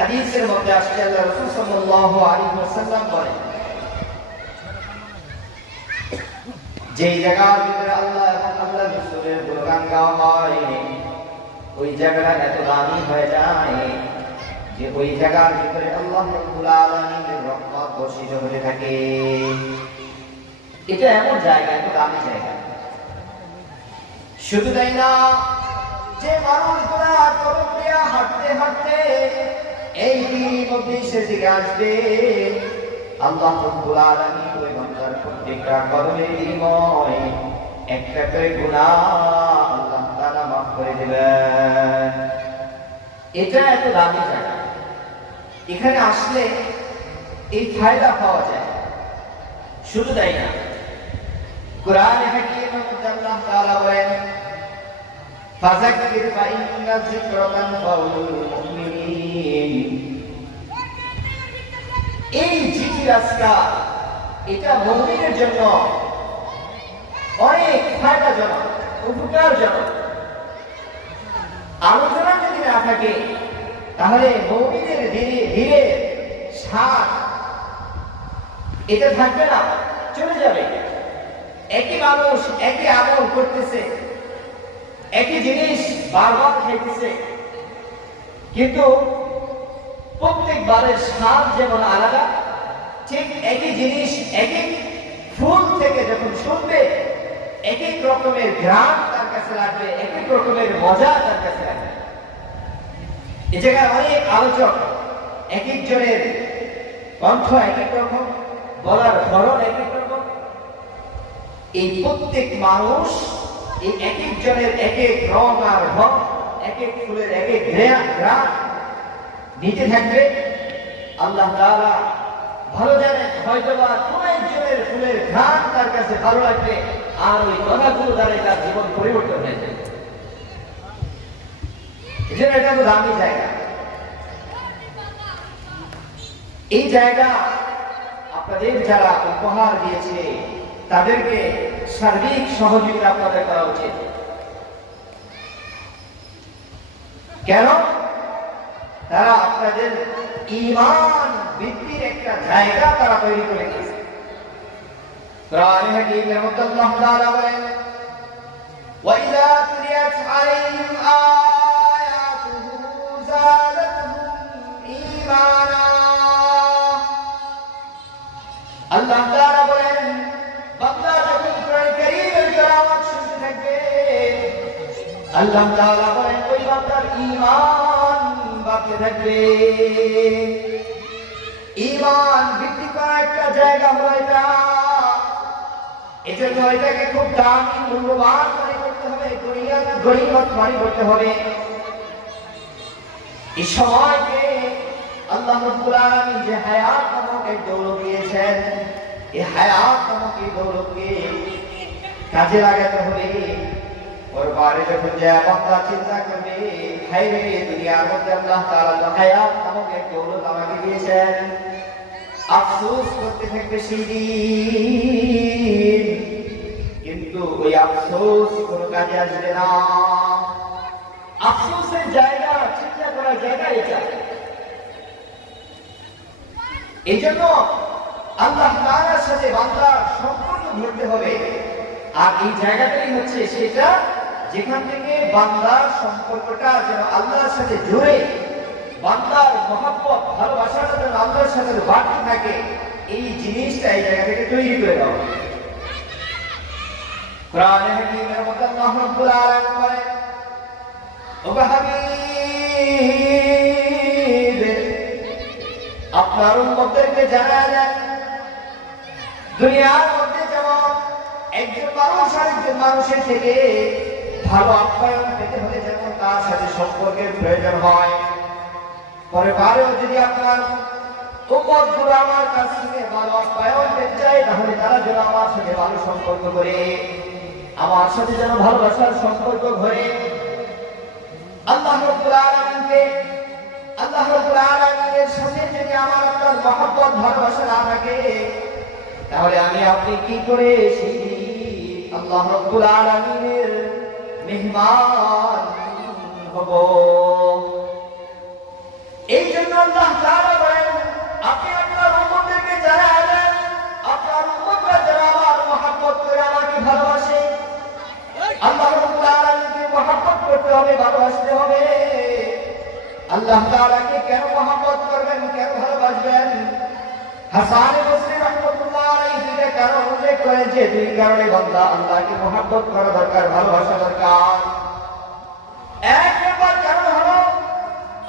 হাদিসের মধ্যে আসছে আল্লাহ রাসূল সাল্লাল্লাহু আলাইহি ওয়াসাল্লাম বলেন, যে জায়গার ভিতরে আল্লাহ এবং আল্লাহর রাসূলের গুণগান গাওয়া হয় ওই জায়গাটা এত দামি হয়ে যায় যে ওই জায়গার ভিতরে আল্লাহ রাব্বুল আলামিনের রহমত বর্ষিত হতে থাকে। এটা এমন জায়গা, এত দামি জায়গা। শুধু তাই না, যে মানুষগুলা কদম দিয়া হাঁটতে হাঁটতে এই মধ্যে দিকে আসবে, আল্লাহ রাব্বুল আলামিন ওই বান্দার প্রত্যেকটা কদমের বিনিময়ে একটা করে গুনাহ আল্লাহ তাআলা মাফ করে দিবেন। এটা এত দামি জায়গা, এখানে আসলে এই ফায়দা পাওয়া যায়। শুধু তাই না, কোরআনে হাকীমের মধ্যে আল্লাহ তাআলা বলেন, ফাযাক্কির ফাইন্না যিকরা তানফাউল মুমিনিন। এই জিকির আজকার এটা মুমিনের জন্য অনেক ফায়দাজনক, উপকারজনক। আলোচনা যদি না থাকে তাহলে মুমিনের ধীরে স্বাদ এটা থাকবে না, চলে যাবে। একই মানুষ একই আমল করতেছে, একই জিনিস বারবার খাইতেছে, কিন্তু প্রত্যেকবারের স্বাদ যেমন আলাদা, ঠিক একই জিনিস এক এক ফুল থেকে যখন শুনবে এক এক রকমের ঘ্রাণ তার কাছে লাগবে, এক এক রকমের মজা তার কাছে লাগবে। এ জায়গায় অনেক আলোচক, এক একজনের কণ্ঠ এক এক রকম, বলার ধরন এক এক রকম। এই প্রত্যেক মানুষ এই এক একজনের এক এক রং আর ঢং, এক এক ফুলের এক এক ঘ্রাণ নিতে থাকবে। আল্লাহ তাআলা ভালো জানেন, হয়তোবা কোন একজনের ফুলের ঘ্রাণ তার কাছে ভালো লাগবে, আর ওই কথাগুলো দ্বারা তার জীবন পরিবর্তন হয়ে যাবে। এজন্য এটা তো দামি জায়গা। এই জায়গা আপনাদের যারা উপহার দিয়েছে তাদেরকে সার্বিক সহযোগিতা আপনাদের করা উচিত। কেন? তারা আপনাদের ঈমান বৃদ্ধির একটা জায়গা তারা তৈরি করে দিয়েছে। কোরআনে হাকীমের মধ্যে আল্লাহ তাআলা বলেন, ওয়াইযা তুলিয়াত আলাইহিম আয়াতুহু যাদাতুহুম ঈমানা। আল্লাহ তাআলা বলেন, বান্দা যখন কোরআন কারীমের তেলাওয়াত শুনতে থাকবে, আল্লাহ তাআলা বলেন ওই বান্দার ঈমান বাড়তে থাকবে। ঈমান বৃদ্ধি করা একটা জায়গা হলো এটা। এজন্য এটাকে খুব দামি, মূল্যবান মনে করতে হবে, গরিমত মনে করতে হবে। এই সময়কে আল্লাহ রাব্বুল আলামিন যে হায়াত নামক এক দৌলত দিয়েছেন, এই হায়াত নামক এই দৌলতকে কাজে লাগাতে হবে। পরবারে যখন যে বান্দা চিন্তা করবে, হায় রে দুনিয়ার মধ্যে আল্লাহ তাআলা তো হায়াত নামক এক দৌলত আমাকে দিয়েছেন, আফসোস করতে থাকবে সেই দিন। কিন্তু ওই আফসোস কোনো কাজে আসবে না। আফসোসের জায়গা, চিন্তা করার জায়গা এটা। এই জন্য আল্লাহ তাআলার সাথে বান্দার সম্পর্ক ধরতে হবে। আর এই জায়গাটাই হচ্ছে সেটা যেখান থেকে বান্দার সম্পর্কটা যেন আল্লাহর সাথে জুড়ে, বান্দার মহব্বত ভালোবাসাটা যেন আল্লাহর সাথে বাড়তে থাকে, এই জিনিসটা এই জায়গা থেকে তৈরি করে দেওয়া। কোরআনে হাকীমের মধ্যে আল্লাহ রাব্বুল আলামিন বলেন, ও হাবিব আপনার উম্মতদেরকে জানায়া দেন, দুনিয়ার মধ্যে যেমন একজন মানুষ আরেকজন মানুষের থেকে ভালো আপ্যায়ন পেতে হলে যেমন তার সাথে সম্পর্কের প্রয়োজন হয়, পরেও যদি আপনার উম্মতগুলো আমার কাছ থেকে ভালো আপ্যায়ন পেতে চায়, তাহলে তারা যেন আমার সাথে ভালো সম্পর্ক করে, আমার সাথে যেন ভালোবাসার সম্পর্ক গড়ে। আল্লাহ রাব্বুল আলামিনকে, আল্লাহ রাব্বুল আলামিনের সাথে যদি আমার আপনার মহব্বত ভালোবাসা না থাকে, তাহলে আমি আপনি কি করে সেই আল্লাহ রাব্বুল আলামিনের মেহমান হব? এই জন্য আল্লাহ তাআলা বলেন, আপনি আপনার উম্মতদেরকে জানাবেন, আপনার উম্মতরা যারা আমার মহব্বত করে আমাকে ভালোবাসে, আল্লাহ রাব্বুল আলামিনকে মহব্বত করতে হবে, ভালোবাসতে হবে। আল্লাহ তাআলাকে কেন মহব্বত করবেন, কেন ভালোবাসবেন? হাসান বসরি রাহমাতুল্লাহ আলাইহি দুইটা কারণ উল্লেখ করেন যে দুই কারণে বান্দা আল্লাহকে মহব্বত করা দরকার, ভালোবাসা দরকার। এক নম্বর কারণ হলো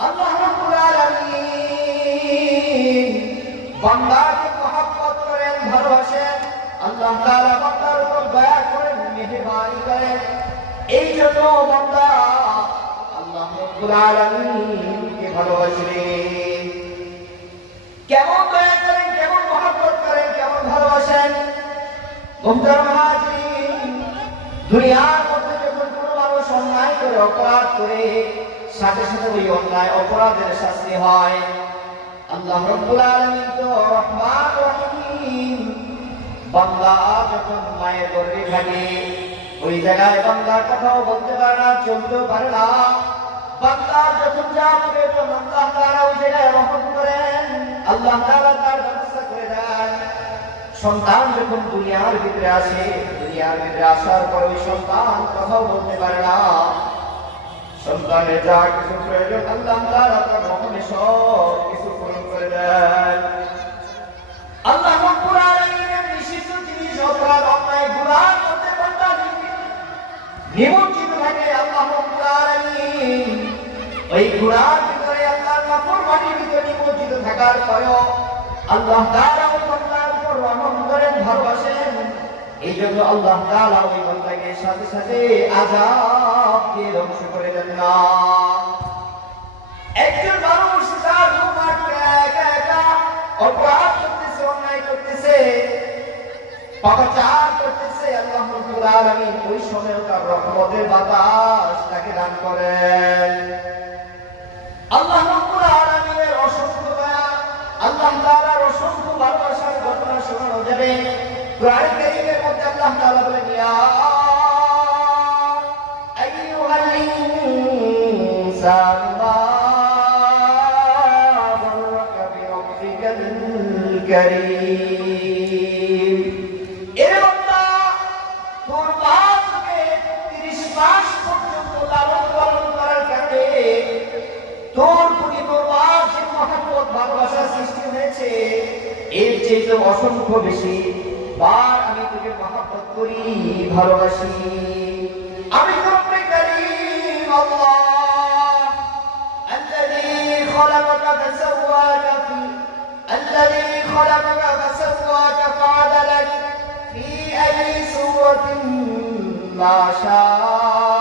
আল্লাহ রাব্বুল আলামিন বান্দাকে মহব্বত করেন, ভালোবাসেন। আল্লাহ তাআলা বান্দার উপর দয়া করেন, মেহেরবানি করেন। এই জন্য বান্দা আল্লাহ রাব্বুল আলামিনকে ভালোবাসে। কেমন দয়া করেন, কেমন মহব্বত করেন, কেমন ভালোবাসেন? মুহতারাম হাজিরিন, দুনিয়ার মধ্যে যখন কোনো মানুষ অন্যায় করে, অপরাধ করে, সাথে সাথে ওই অন্যায় অপরাধের শাস্তি হয়। আল্লাহ রাব্বুল আলামিন তো রহমান রহিম। বান্দা যখন মায়ের গর্ভে থাকে, ওই জায়গায় বান্দার কথাও বলতে পারে না, চলতেও পারে না। বান্দার যখন যা প্রয়োজন আল্লাহ তাআলা ওই জায়গায় রহমত করেন, আল্লাহ তাআলা তার ব্যবস্থা করে দেন। সন্তান যখন দুনিয়ার ভিতরে আসে, দুনিয়ার ভিতরে আসার পর ওই সন্তান কথাও বলতে পারে না। সন্তানের যা কিছু প্রয়োজন আল্লাহ তাআলা তার রহমতে সব কিছু পূরণ করে দেন। আল্লাহ রাব্বুল আলামিনের নিষিদ্ধ জিনিস, অপরাধ, অন্যায়, গুনাহ করতে বান্দা নিমজ্জিত থাকে। আল্লাহ রাব্বুল আলামিন ওই গুনার ভিতরে, আল্লাহর নাফরমানির ভিতরে নিমজ্জিত থাকার পরেও আল্লাহ তাআলা ওই বান্দার উপর রহম করেন, ভালোবাসেন। এই জন্য আল্লাহ তাআলা ওই বান্দাকে সাথে সাথে আযাব দিয়ে ধ্বংস করে দেন না। একজন মানুষ তার রুমাকে একা একা অপরাধ করতেছে, অন্যায় করতেছে, পাপাচার করতেছে, আল্লাহ রাব্বুল আলামিন ওই সময় তার রহমতের বাতাস তাকে দান করেন। আল্লাহ রাব্বুল আলামিনের অসংখ্য দয়া, আল্লাহ তাআলার অসংখ্য ভালোবাসার ঘটনা শোনানো যাবে। কোরআন কারীমের মধ্যে আল্লাহ তাআলা বলেন, ইয়া আইয়ুহাল ইনসানু মা গাররাকা বিরাব্বিকাল কারীম। এ বান্দা, তোর বাপকে 30 মাস পর্যন্ত লালন পালন করার কারণে তোর প্রতি তোর বাপ যে মহব্বত, ভালোবাসা সৃষ্টি হয়েছে, এর চেয়ে অসংখ্য বেশি বার আমি তোকে মহব্বত করি, ভালোবাসি। আমি রব্বে কারীম আল্লাহ, আল্লাযী খলাকাকা ফাসাওয়াকা আল্লাযী খলাকাকা ফাসাওয়াকা ফাআদালাক ফি আইয়ি সূরাতিন মা শাআ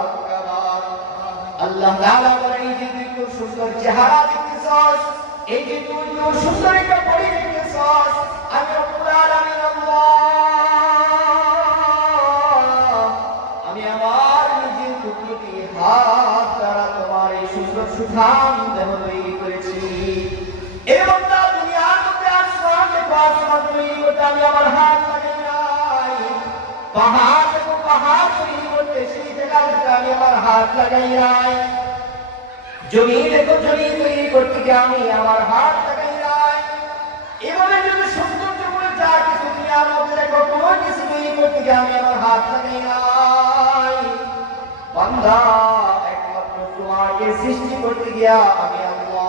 রাক্কাবাক। আল্লাহ তাআলা বলেন, এই যে তুই তোর সুন্দর চেহারা দেখতেছস, এই যে তুই তোর সুন্দর একটা বডি দেখতেছস, আমি রব্বুল আলামিন আল্লাহ, আমি আমার নিজের কুদরতি হাত দ্বারা তোমার এই সুন্দর সুঠাম দেহ তৈরি করেছি। এ বান্দা, দুনিয়ার মধ্যে আসমান দেখো, আসমান তৈরি করতে আমি আমার হাত লাগাই নাই। পাহাড় দেখো, পাহাড় তৈরি করতে সেই জায়গাতে আমি আমার হাত লাগাই নাই। জমি দেখো, জমি তৈরি করতে গিয়ে আমি আমার হাত লাগাই নাই। এভাবে যদি সৌন্দর্য করে যা কিছু দুনিয়ার মধ্যে দেখো, কোনো কিছু তৈরি করতে গিয়ে আমি আমার হাত লাগাই নাই। বান্দা, একমাত্র তোমাকে সৃষ্টি করতে গিয়া আমি আল্লাহ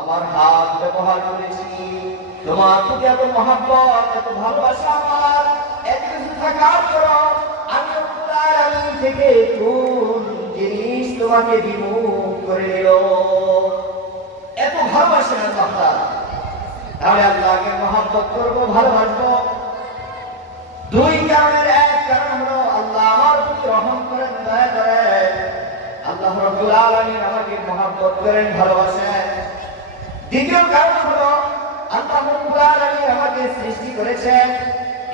আমার হাত ব্যবহার করেছি। তোমার প্রতি এত মহব্বত, এত ভালোবাসা আমার, এত কিছু থাকার পরও আমি রব্বুল আলামিন থেকে কোন জিনিস তোমাকে বিমুখ করে দিল? এত ভালোবাসেন আল্লাহ তাআলা। তাহলে আল্লাহকে মহব্বত করব, ভালোবাসবো। দুই কারণের এক কারণ হলো আল্লাহ আমার প্রতি রহম করেন, দয়া করেন। আল্লাহ রাব্বুল আলামিন আমাকে মহব্বত করেন, ভালোবাসেন। দ্বিতীয় কারণ হলো আল্লাহ রাব্বুল আলামিন আমাকে সৃষ্টি করেছেন।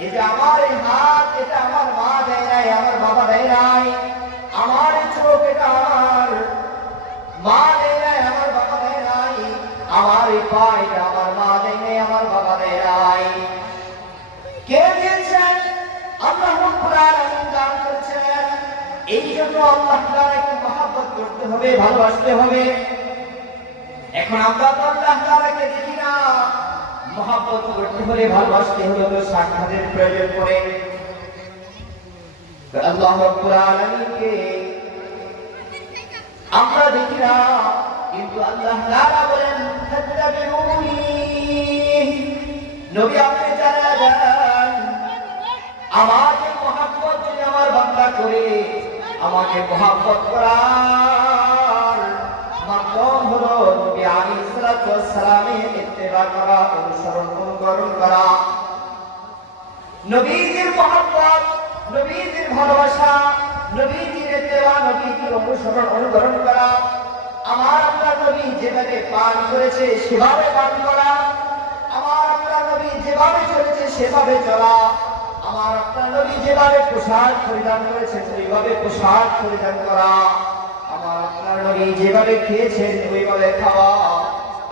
এই যে আমার এই হাত, এটা আমার মা দেয় নাই, আমার বাবা দেয় নাই। আমার এই চোখ, এটা আমার মা দেয় নাই, আমার বাবা দেয় নাই। আমার এই পা, এটা আমার মা দেয় নাই, আমার বাবা দেয় নাই। কে দিয়েছেন? আল্লাহ রাব্বুল আলামিন দান করেছেন। এই জন্য আল্লাহ তাআলাকে মহব্বত হবে, ভালোবাসতে হবে। এখন আমরা তো আল্লাহ তাআলাকে দেখি না, মহব্বত করতে হলে, ভালোবাসতে হলে তো সাক্ষাতের প্রয়োজন পড়ে। আল্লাহ রাব্বুল আলামিনকে আমরা দেখি না, কিন্তু আল্লাহ তাআলা বলেন ফাত্তাবিউনি, নবী আপনি জানা যান আমাকে মহব্বত যদি আমার বান্দা করে, আমাকে মহব্বত করার মাধ্যম হলো নবী আলাইহিস সালাতু ওয়াস সালামের ইত্তেবা করা, অনুসরণ অনুকরণ করা। নবীজির মহব্বত, নবীজির ভালোবাসা, নবীজির ইত্তেবা, নবীজির অনুসরণ অনুকরণ করা, আমার আপনার নবী যেভাবে পান করেছে সেভাবে পান করা, আমার আপনার নবী যেভাবে চলেছে সেভাবে চলা, আমার আপনার নবী যেভাবে পোশাক পরিধান করেছেন ওইভাবে পোশাক পরিধান করা, আমার আপনার নবী যেভাবে খেয়েছেন ওইভাবে খাওয়া,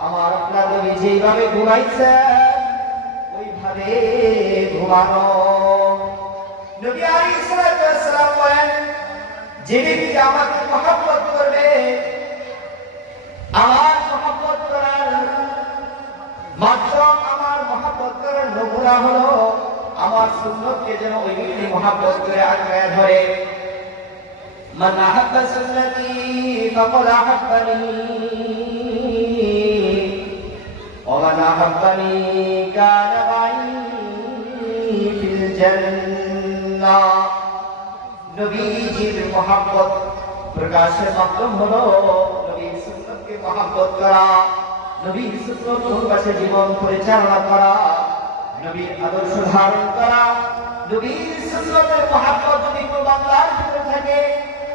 আমার আপনার নবী যেভাবে ঘুমাইছেন ওইভাবে ঘুমানো। নবী আলাইহিস সালাতু ওয়াস সালাম বলেন, যে ব্যক্তি আমাকে মহব্বত করবে, আমার মহব্বত করার মাধ্যম, আমার মহব্বত করার নমুনা হলো আমার সুন্নতকে যেন ওই ব্যক্তি মহব্বত করে আঁকড়ে ধরে। মান আহাব্বা সুন্নতি ফাকাদ আহাব্বানি ওয়া মান আহাব্বানি কানা মাই ফিল জান্নাহ। নবীজির মহব্বত প্রকাশের মাধ্যম হলো নবীর সুন্নতকে মহব্বত করা, নবীর সুন্নত অনুসারে জীবন পরিচালনা করা, নবীর আদর্শ ধারণ করা। নবীর সুন্নতের মহব্বত যদি কোনো বান্দার ভিতরে থাকে,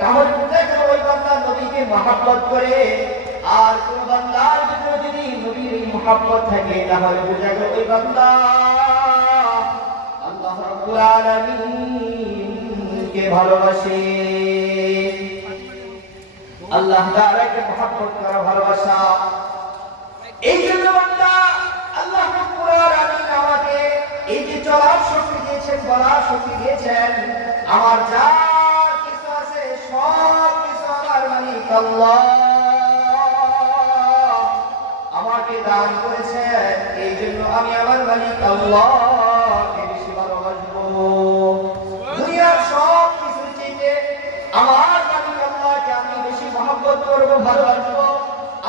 তাহলে বোঝা গেল ওই বান্দা নবীকে মহব্বত করে। আর কোন বান্দার ভিতরে যদি নবীর এই মহব্বত থাকে, তাহলে বোঝা গেল ওই বান্দা আল্লাহ রাব্বুল আলামিনকে ভালোবাসে। আল্লাহ তাআলাকে মহব্বত করা ভালোবাসা। এই জন্য বান্দা আল্লাহ রাব্বুল আলামিন আমাকে এই যে চলার শক্তি দিয়েছেন, বলার শক্তি দিয়েছেন, আমার যা কিছু আছে সব কিছু আমার মালিক আল্লাহ আমাকে দান করেছেন। এই জন্য আমি আমার মালিক আল্লাহকে বেশি ভালোবাসবো। দুনিয়ার সব কিছুর চাইতে আমার মালিক আল্লাহকে আমি বেশি মহব্বত করবো, ভালোবাসবো।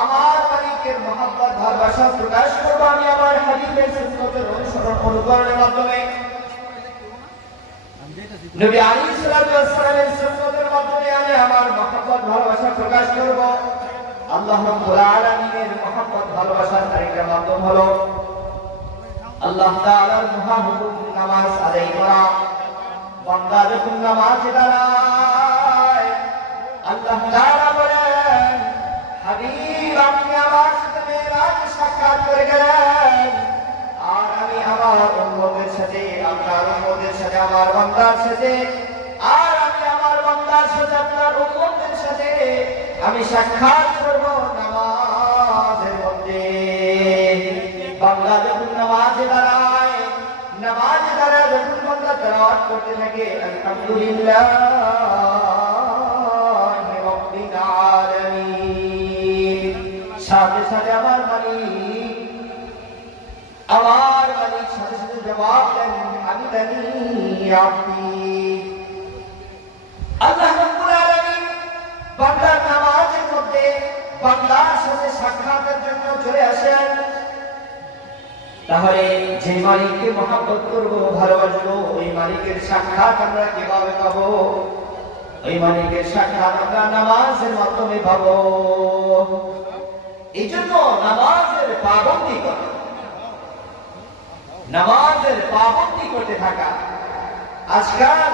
আমার মালিকের মহব্বত ভালোবাসা প্রকাশ করবো আমি আমার হাবিবের সুন্নতের অনুসরণ অনুকরণের মাধ্যমে। নবী আলাইহিস সালাতু ওয়াস সালামের সুন্নতের মাধ্যমে আমি আমার মহব্বত ভালোবাসা প্রকাশ করব। আল্লাহ রাব্বুল আলামিনের মহব্বত ভালোবাসার আরেকটা মাধ্যম হলো আল্লাহ তাআলার মহাহুকুম নামাজ আদায় করা। বান্দা যখন নামাজে দাঁড়ায়, আল্লাহ তাআলা বলেন, হাবিব আপনি আমার সাথে মেরাজে সাক্ষাৎ করে গেলেন, আর আমি আমার উম্মতের সাথে, আপনার উম্মতের সাথে, আমার বান্দার সাথে, আর আমি আমার বান্দার সাথে, আপনার উম্মতের সাথে আমি সাক্ষাৎ করব নামাজের মধ্যে। বান্দা যখন নামাজে দাঁড়ায়, নামাজে দাঁড়ায় যখন বান্দা তেলাওয়াত করতে থাকে আলহামদুলিল্লাহ রাব্বিল আলামিন, সাথে সাথে আমার মালিক সাথে সাথে জবাব দেন হামিদানি আব্দি। আল্লাহ রাব্বুল আলামিন বান্দার নামাজের মধ্যে বান্দার সাথে সাক্ষাতের জন্য চলে আসেন। তাহলে যে মালিককে মহব্বত করবো, ভালোবাসবো, ওই মালিকের সাক্ষাৎ আমরা কিভাবে পাবো? ওই মালিকের সাক্ষাৎ আমরা নামাজের মাধ্যমে পাবো। এই জন্য নামাজের পাবন্দি করা, নামাজের পাবন্দি করতে থাকা। আজকাল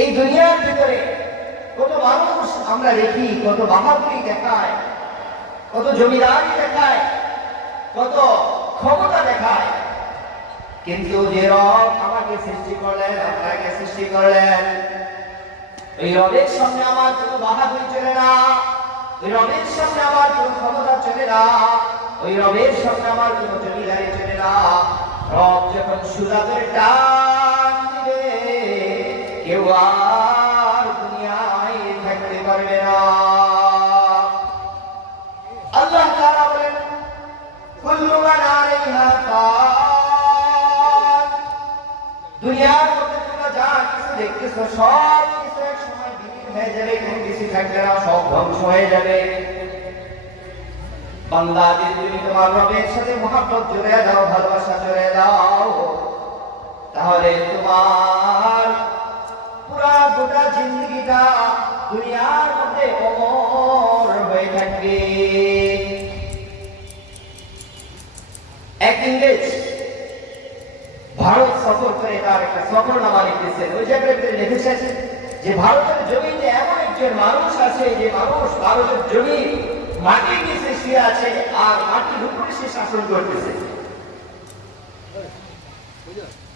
এই দুনিয়ার ভিতরে কত মানুষ আমরা দেখি, কত বাহাদুরি দেখায়, কত জমিদারি দেখায়, কত ক্ষমতা দেখায়, কিন্তু যে রব আমাকে সৃষ্টি করলেন, আপনাকে সৃষ্টি করলেন, ওই রবের সামনে আমার কোনো বাহাদুরি চলে না, ওই রবের সামনে আমার কোনো ক্ষমতা চলে না, ওই রবের সামনে আমার কোনো জমিদারি চলে না। রব যখন সুরাতের টান দিবে, কেউ আর দুনিয়ায় থাকতে পারবে না। না। আল্লাহ তাআলা বলেন কুল্লু মান আলাইহা ফান, দুনিয়ার মধ্যে তোমরা যা কিছু দেখতেছো সব কিছু এক সময় বিলীন হয়ে যাবে, কোনো কিছু থাকবে না, সব ধ্বংস হয়ে যাবে। বান্দা যদি তোমার রবের সাথে মহব্বত জুড়ে দাও, ভালোবাসা জুড়ে দাও, তাহলে তোমার পুরা গোটা জিন্দগিটা দুনিয়ার মধ্যে অমর হয়ে থাকবে। এক ইংরেজ ভারত সফর করে তার একটা সফরনামা লিখতেছেন। ওই জায়গায় লিখেছেন যে ভারতের জমিতে এমন একজন মানুষ আছে যে মানুষ ভারতের জমি মাটির নিচে শুয়ে আছে আর মাটির উপরে সে শাসন করতেছে।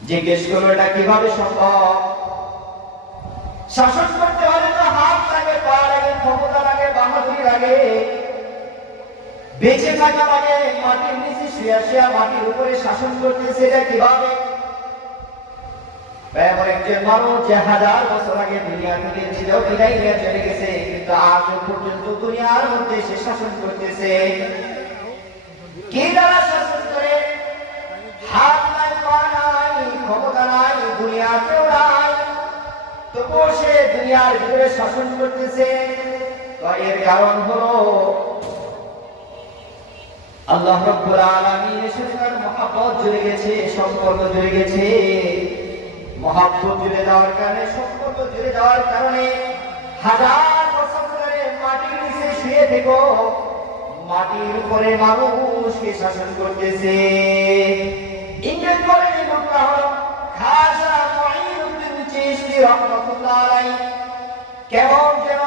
জিজ্ঞেস করলো এটা কিভাবে সম্ভব? শাসন করতে হলে তো হাত লাগে, পা লাগে, ক্ষমতা লাগে, বাহাদুরি লাগে, বেঁচে থাকা লাগে। মাটির নিচে শুয়ে শুয়ে মাটির উপরে শাসন করতেছে, এটা কিভাবে? এমন একজন মানুষ যে 1000 বছর আগে দুনিয়া থেকে ছিল, বিদায় নিয়ে চলে গেছে, কিন্তু আজ পর্যন্ত দুনিয়ার মধ্যে সে শাসন করতেছে। কি দ্বারা শাসন করে? হাত নাই, পা নাই, ক্ষমতা নাই, দুনিয়াতেও নাই, তবুও সে দুনিয়ার ভিতরে শাসন করতেছে। এর কারণ হলো আল্লাহ রাব্বুল আলামিনের সাথে তার মহব্বত জুড়ে গেছে, সম্পর্ক জুড়ে গেছে। মহব্বত জুড়ে যাওয়ার কারণে, সম্পর্ক জুড়ে যাওয়ার কারণে 1000 বছর ধরে মাটির নিচে শুয়ে থেকো, মাটির উপরে মানুষকে শাসন করতেছে। ইংরেজ বলেন এই লোকটা হলো খাজা মুঈনুদ্দিন চিশতি রাহমাতুল্লাহ আলাইহি। কেমন যেন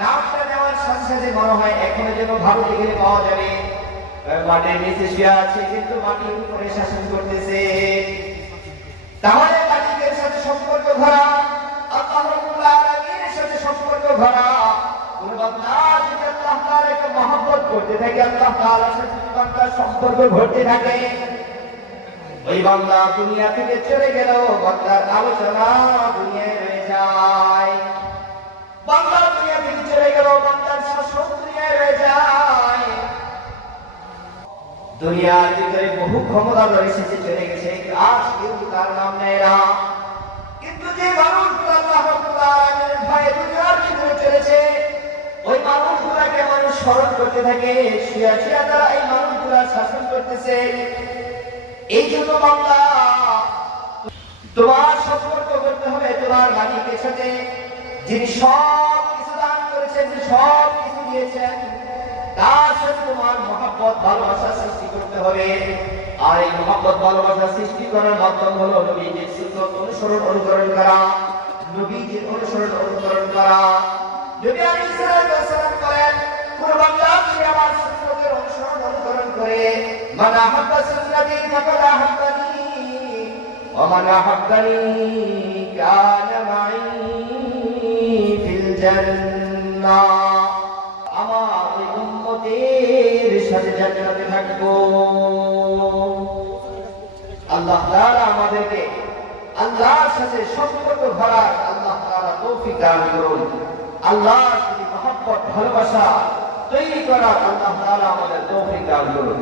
নামটা নেওয়ার সাথে সাথে মনে হয় এখনো যেন ভারতে গেলে পাওয়া যাবে। মাটির নিচে শুয়ে আছে কিন্তু মাটির উপরে শাসন করতেছে। তাহলে মাটির সাথে সম্পর্ক ভরা, আল্লাহ রাব্বুল আলামিনের সাথে সম্পর্ক ভরা কোন বান্দা যদি আল্লাহ তাআলাকে মহব্বত করতে থাকে, আল্লাহ তাআলার সাথে যদি বান্দার সম্পর্ক ঘটতে থাকে, ওই বান্দা দুনিয়া থেকে চলে গেল, বান্দার আলোচনা দুনিয়ায় রয়ে যায়। বান্দা দুনিয়া থেকে চলে গেল, বান্দার শাসন দুনিয়ায় রয়ে যায়। দুনিয়ার ভিতরে বহু ক্ষমতা রয়েছে যে চলে গেছে, আজ কেউ তার নাম নেয় না। কিন্তু যে মানুষগুলো আল্লাহ রাব্বুল আলামিনের ভয়ে দুনিয়ার ভিতরে চলেছে, ওই মানুষগুলোকে মানুষ স্মরণ করতে থাকে, শুয়ে শুয়ে তারা এই মানুষগুলা শাসন করতেছে। এই জন্য বান্দা তোমার সম্পর্ক করতে হবে তোমার মালিকের সাথে, যিনি সব কিছু দান করেছেন, সব কিছু দিয়েছেন, তার সাথে তোমার মহব্বত ভালোবাসা সৃষ্টি করতে হবে। আর এই মহব্বত ভালোবাসা সৃষ্টি করার মাধ্যম হলো নবীজির সুন্নাত অনুসরণ অনুকরণ করা, নবীজির অনুসরণ অনুকরণ করা। নবী আলাইহিস সালাম বলেন, কোন বান্দা যদি আমার সুন্নতের অনুসরণ অনুকরণ করে, মান আহাব্বা সুন্নতি ফাকাদ আহাব্বানি ওয়া মান আহাব্বানি কানা মাই ফিল জান্নাহ, আমার ওই উম্মতের সাথে জান্নাতে থাকবো। আল্লাহ তাআলা আমাদেরকে আল্লাহর সাথে সম্পর্ক করার আল্লাহ তাআলা তৌফিক দান করুন। আল্লাহর সাথে মহব্বত ভালোবাসা তৈরি করার আল্লাহ তাআলা আমাদের তৌফিক দান করুন।